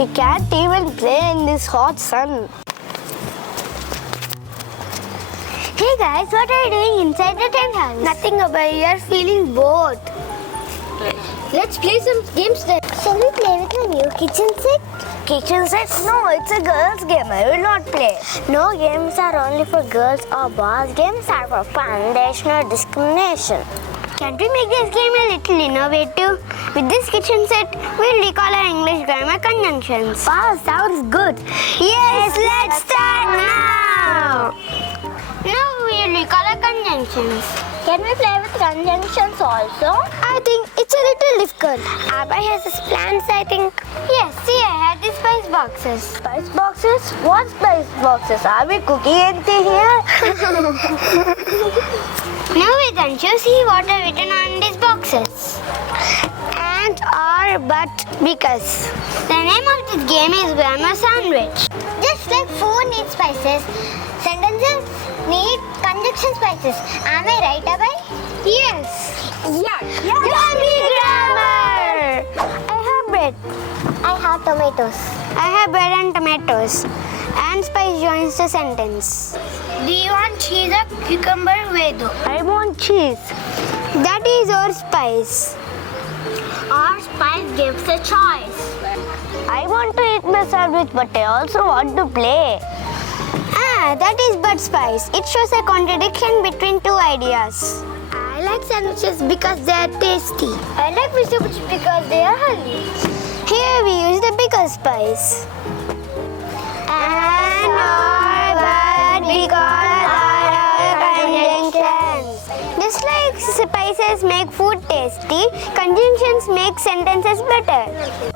We can't even play in this hot sun. Hey guys, what are you doing inside the tent house? Nothing, Abhay. We are feeling bored. Let's play some games then. Shall we play with the new kitchen set? Kitchen set? No, it's a girls' game. I will not play. No games are only for girls or boys. Games are for fun. There's no discrimination. Can't we make this game a little innovative? With this kitchen set, we'll recall our English grammar conjunctions. Wow, sounds good. Yes, let's start now. Now we'll recall our conjunctions. Can we play with conjunctions also? I think it's a little difficult. Abhay has his plans, I think. Yes, see, I had these spice boxes. Spice boxes? What spice boxes? Are we cooking anything here? Now we can see what are written on these boxes. And or but because. The name of this game is Grammar Sandwich. Just like food needs spices, sentences need conjunction spices. Am I right, Abhay? Yes. Yeah. Yummy grammar! I have bread. I have tomatoes. I have bread and tomatoes. And spice joins the sentence. Do you want cheese or cucumber? I want cheese. That is our spice. Our spice gives a choice. I want to eat my sandwich, but I also want to play. That is but spice. It shows a contradiction between two ideas. I like sandwiches because they are tasty. I like vegetables because they are healthy. Here we use the bigger spice. And or but because are conjunctions. Just like spices make food tasty, conjunctions make sentences better.